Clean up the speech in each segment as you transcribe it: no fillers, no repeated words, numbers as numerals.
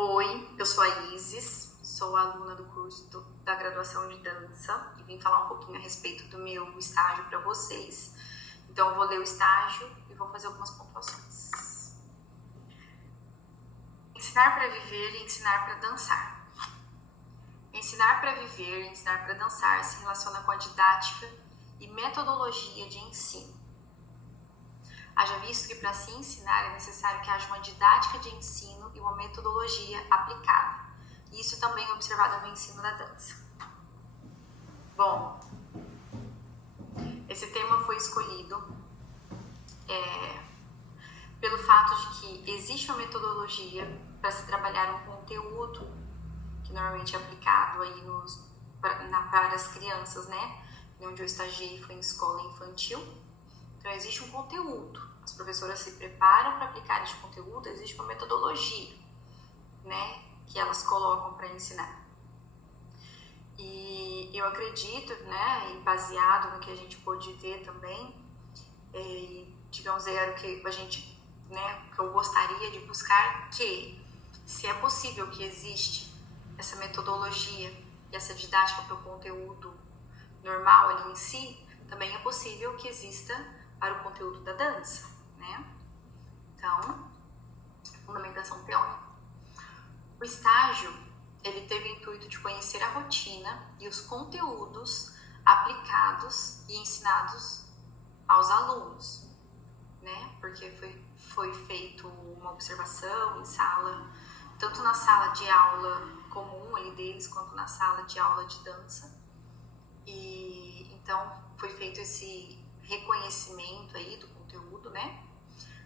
Oi, eu sou a Isis, sou aluna do curso da graduação de dança e vim falar um pouquinho a respeito do meu estágio para vocês. Então, eu vou ler o estágio e vou fazer algumas pontuações. Ensinar para viver e ensinar para dançar. Ensinar para viver e ensinar para dançar se relaciona com a didática e metodologia de ensino. Haja visto que para se ensinar é necessário que haja uma didática de ensino e uma metodologia aplicada. E isso também é observado no ensino da dança. Bom, esse tema foi escolhido pelo fato de que existe uma metodologia para se trabalhar um conteúdo que normalmente é aplicado aí para as crianças, né? Onde eu estagiei foi em escola infantil. Então, existe um conteúdo. As professoras se preparam para aplicar esse conteúdo, existe uma metodologia, né, que elas colocam para ensinar. E eu acredito, né, e baseado no que a gente pôde ver também, digamos, era o que a gente, né, que eu gostaria de buscar, que se é possível que existe essa metodologia e essa didática para o conteúdo normal ali em si, também é possível que exista para o conteúdo da dança, né? Então, fundamentação teórica. O estágio, ele teve o intuito de conhecer a rotina e os conteúdos aplicados e ensinados aos alunos, né? Porque foi feito uma observação em sala, tanto na sala de aula comum ali deles, quanto na sala de aula de dança. E então foi feito esse reconhecimento aí do conteúdo, né?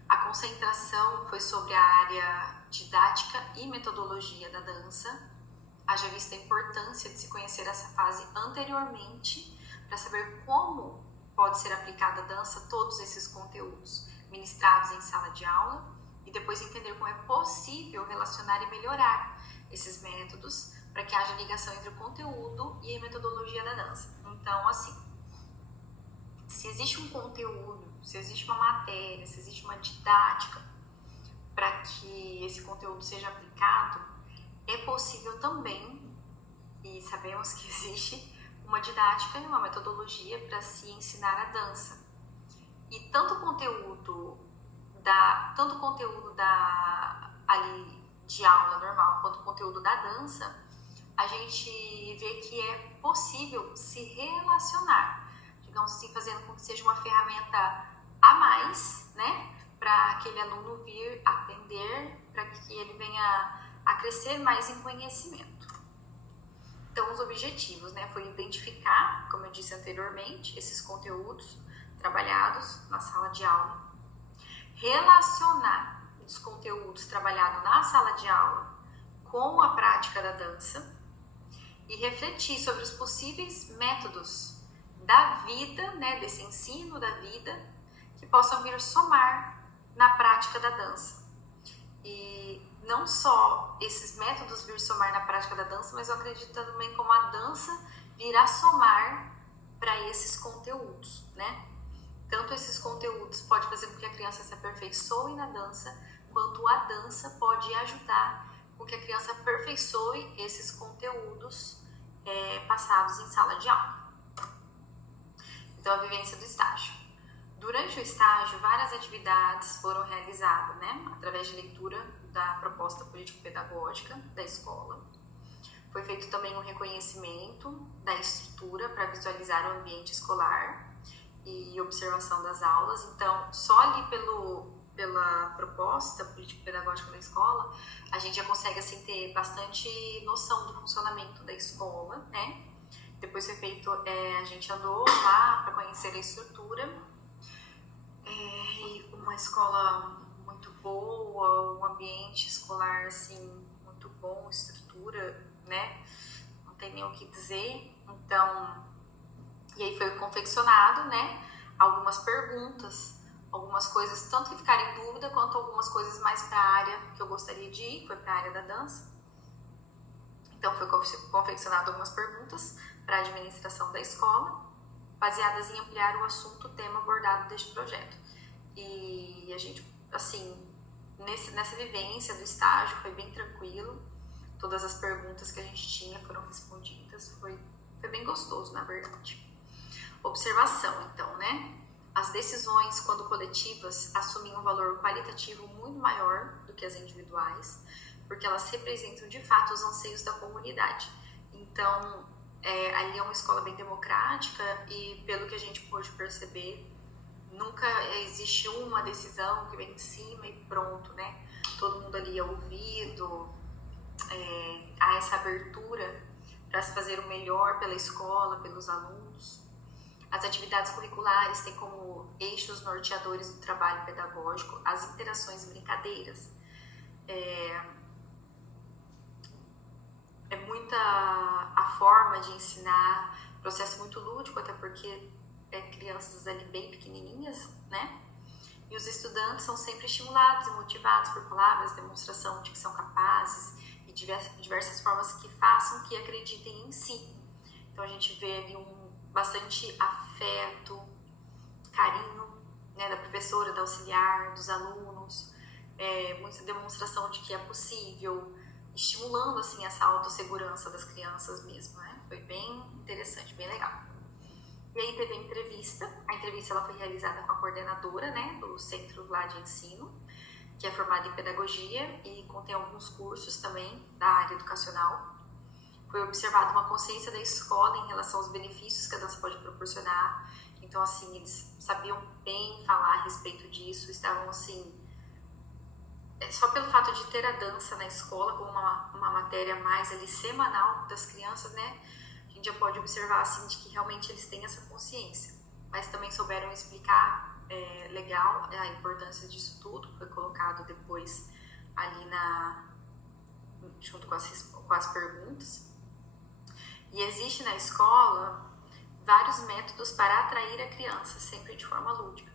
A concentração foi sobre a área didática e metodologia da dança. Haja vista a importância de se conhecer essa fase anteriormente para saber como pode ser aplicada a dança todos esses conteúdos ministrados em sala de aula e depois entender como é possível relacionar e melhorar esses métodos para que haja ligação entre o conteúdo e a metodologia da dança. Então, assim, se existe um conteúdo, se existe uma matéria, se existe uma didática para que esse conteúdo seja aplicado, é possível também, e sabemos que existe, uma didática e uma metodologia para se ensinar a dança. E tanto o conteúdo ali de aula normal, quanto o conteúdo da dança, a gente vê que é possível se relacionar, digamos assim, fazendo com que seja uma ferramenta a mais, né, para aquele aluno vir aprender, para que ele venha a crescer mais em conhecimento. Então, os objetivos, né, foi identificar, como eu disse anteriormente, esses conteúdos trabalhados na sala de aula, relacionar os conteúdos trabalhados na sala de aula com a prática da dança e refletir sobre os possíveis métodos da vida, né, desse ensino da vida, que possam vir somar na prática da dança. E não só esses métodos vir somar na prática da dança, mas eu acredito também como a dança virá somar para esses conteúdos, né? Tanto esses conteúdos pode fazer com que a criança se aperfeiçoe na dança, quanto a dança pode ajudar com que a criança aperfeiçoe esses conteúdos passados em sala de aula. Então, a vivência do estágio. Durante o estágio, várias atividades foram realizadas, né, através de leitura da proposta político-pedagógica da escola. Foi feito também um reconhecimento da estrutura para visualizar o ambiente escolar e observação das aulas. Então, só ali pela proposta político-pedagógica da escola, a gente já consegue assim ter bastante noção do funcionamento da escola, né? Depois foi feito, a gente andou lá para conhecer a estrutura, e uma escola muito boa, um ambiente escolar assim muito bom, estrutura, né? Não tem nem o que dizer. Então, e aí foi confeccionado, né, algumas perguntas, algumas coisas tanto que ficaram em dúvida, quanto algumas coisas mais para a área que eu gostaria de ir, foi para a área da dança. Então foi confeccionado algumas perguntas para a administração da escola, baseadas em ampliar o assunto, o tema abordado deste projeto. E a gente, assim, nessa vivência do estágio foi bem tranquilo. Todas as perguntas que a gente tinha foram respondidas. Foi bem gostoso, na verdade. Observação, então, né? As decisões, quando coletivas, assumem um valor qualitativo muito maior do que as individuais, porque elas representam, de fato, os anseios da comunidade. Então, ali é uma escola bem democrática e, pelo que a gente pôde perceber, nunca existe uma decisão que vem de cima e pronto, né? Todo mundo ali é ouvido, há essa abertura para se fazer o melhor pela escola, pelos alunos. As atividades curriculares têm como eixos norteadores do trabalho pedagógico as interações e brincadeiras. É muita a forma de ensinar, processo muito lúdico, até porque crianças ali bem pequenininhas, né? E os estudantes são sempre estimulados e motivados por palavras, demonstração de que são capazes e diversas formas que façam que acreditem em si. Então a gente vê ali bastante afeto, carinho, né, da professora, da auxiliar, dos alunos, muita demonstração de que é possível, estimulando assim essa autossegurança das crianças mesmo, né? Foi bem interessante, bem legal. E aí teve a entrevista ela foi realizada com a coordenadora, né, do centro lá de ensino, que é formada em pedagogia e contém alguns cursos também da área educacional. Foi observada uma consciência da escola em relação aos benefícios que a dança pode proporcionar. Então, assim, eles sabiam bem falar a respeito disso, estavam, assim, só pelo fato de ter a dança na escola como uma matéria mais ali semanal das crianças, né, a gente já pode observar, assim, de que realmente eles têm essa consciência. Mas também souberam explicar legal a importância disso tudo, foi colocado depois ali junto com as perguntas. E existe na escola vários métodos para atrair a criança, sempre de forma lúdica.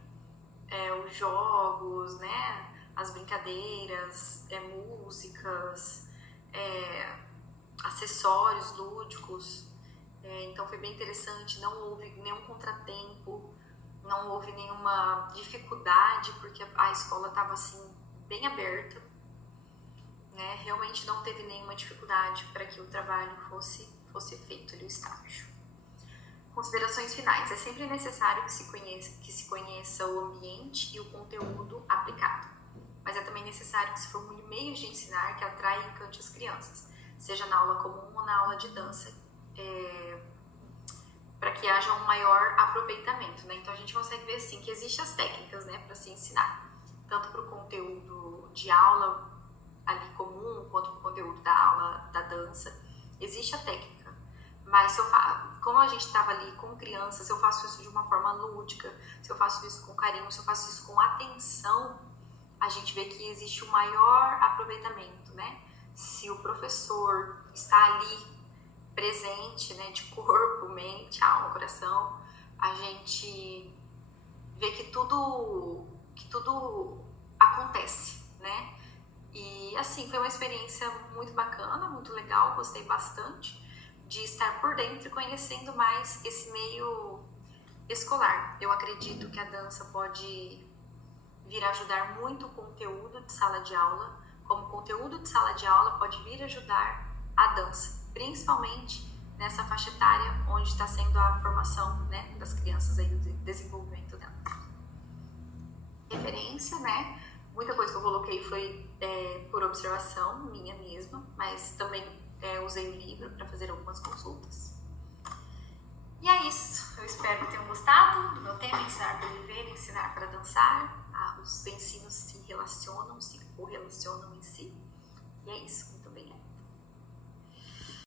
Os jogos, né, as brincadeiras, músicas, acessórios lúdicos. Então foi bem interessante, não houve nenhum contratempo, não houve nenhuma dificuldade, porque a escola estava assim, bem aberta, né? Realmente não teve nenhuma dificuldade para que o trabalho fosse feito ali, o estágio. Considerações finais. É sempre necessário que se conheça o ambiente e o conteúdo aplicado, mas é também necessário que se formule meios de ensinar que atraem e encante as crianças, seja na aula comum ou na aula de dança, para que haja um maior aproveitamento, né? Então a gente consegue ver assim que existem as técnicas, né, para se ensinar, tanto para o conteúdo de aula ali comum, quanto para o conteúdo da aula da dança. Existe a técnica, mas como a gente estava ali com crianças, se eu faço isso de uma forma lúdica, se eu faço isso com carinho, se eu faço isso com atenção, a gente vê que existe um maior aproveitamento, né? Se o professor está ali presente, né, de corpo, mente, alma, coração, a gente vê que tudo acontece, né? E assim, foi uma experiência muito bacana, muito legal, gostei bastante de estar por dentro e conhecendo mais esse meio escolar. Eu acredito que a dança pode vir a ajudar muito o conteúdo de sala de aula, como o conteúdo de sala de aula pode vir ajudar a dança, principalmente nessa faixa etária onde está sendo a formação, né, das crianças, aí, o desenvolvimento dela. Referência, né? Muita coisa que eu coloquei foi por observação minha mesma, mas também usei o livro para fazer algumas consultas. E é isso. Eu espero que tenham gostado do meu tema, ensinar para viver, ensinar para dançar. Os ensinos se relacionam, se correlacionam em si. E é isso. Muito obrigada.